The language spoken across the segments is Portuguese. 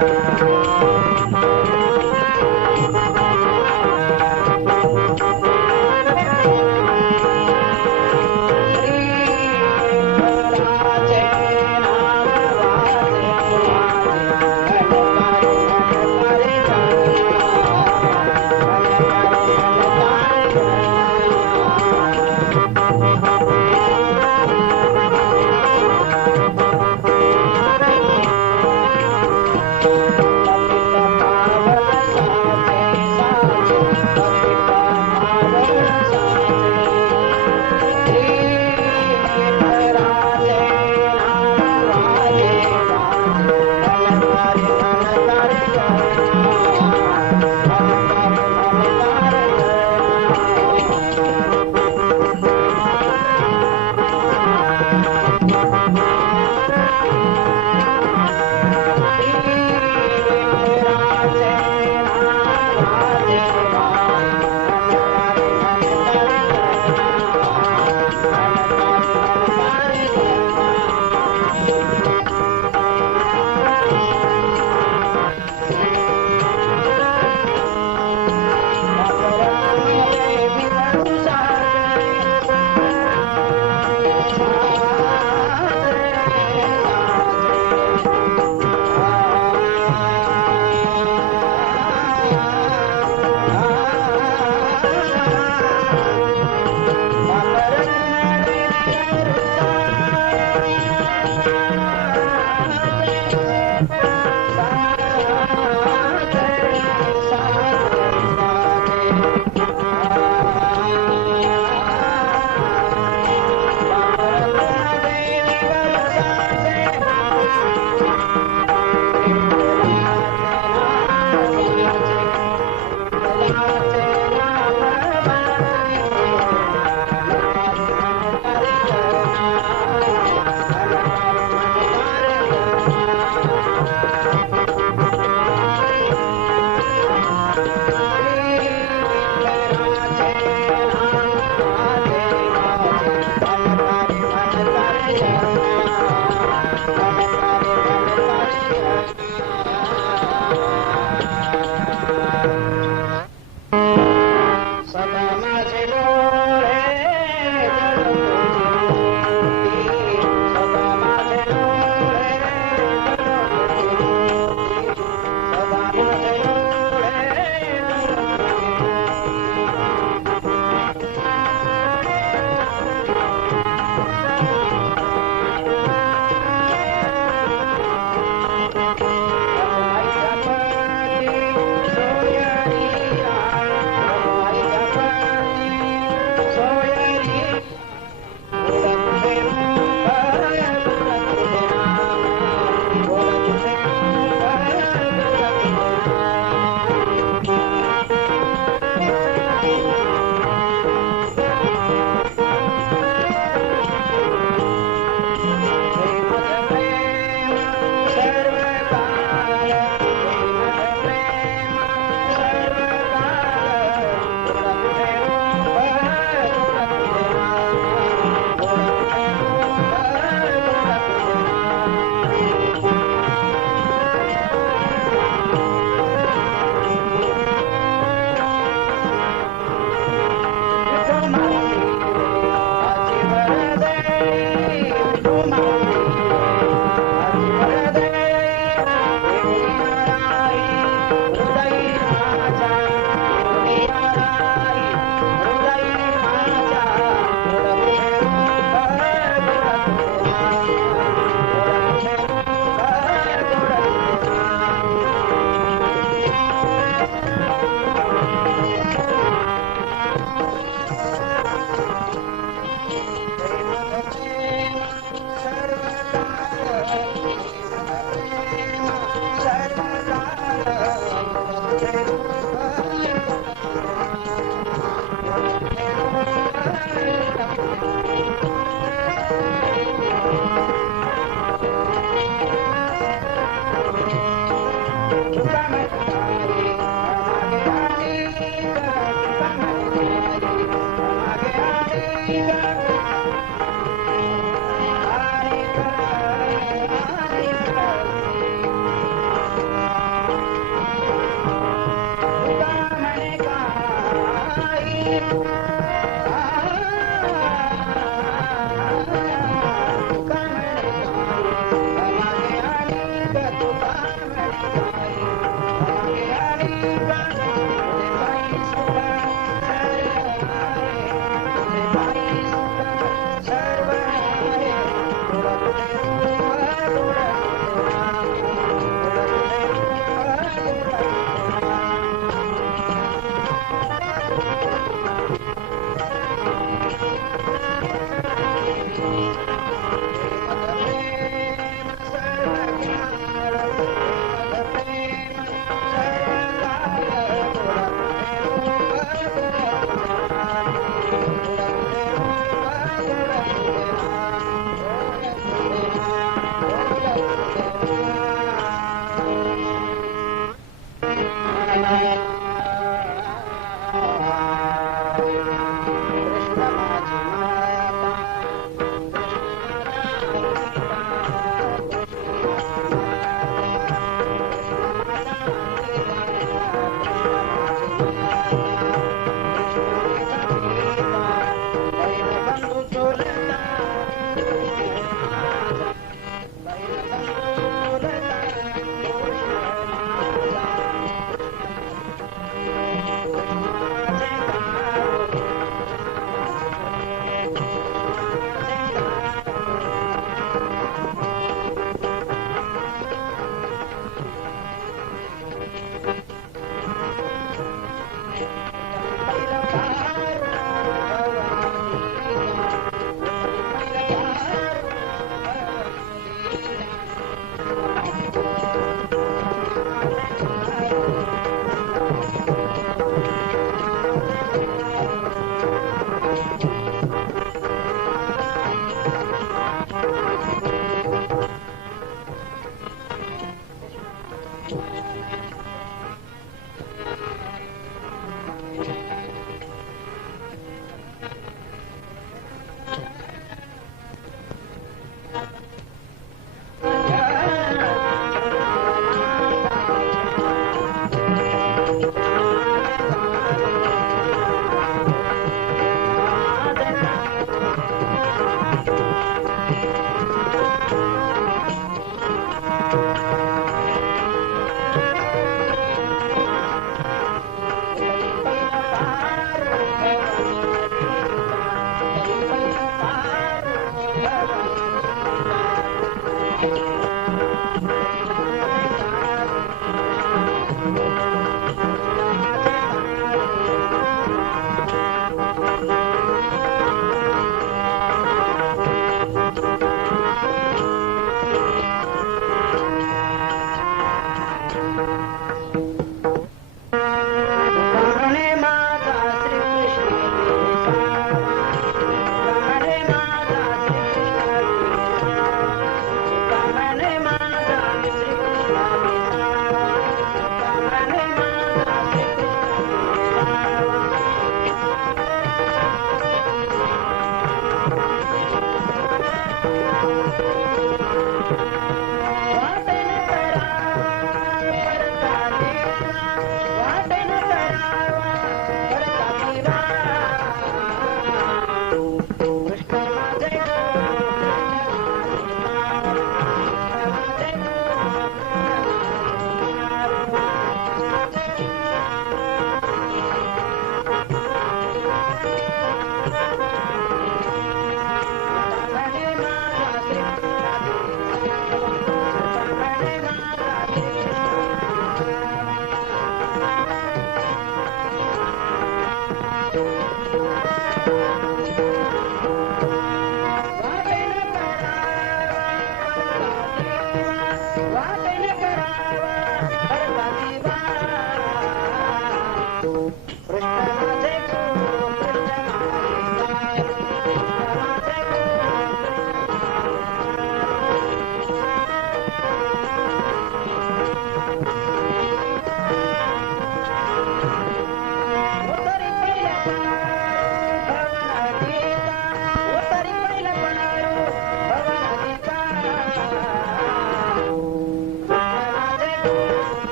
Música time.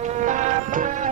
Samaya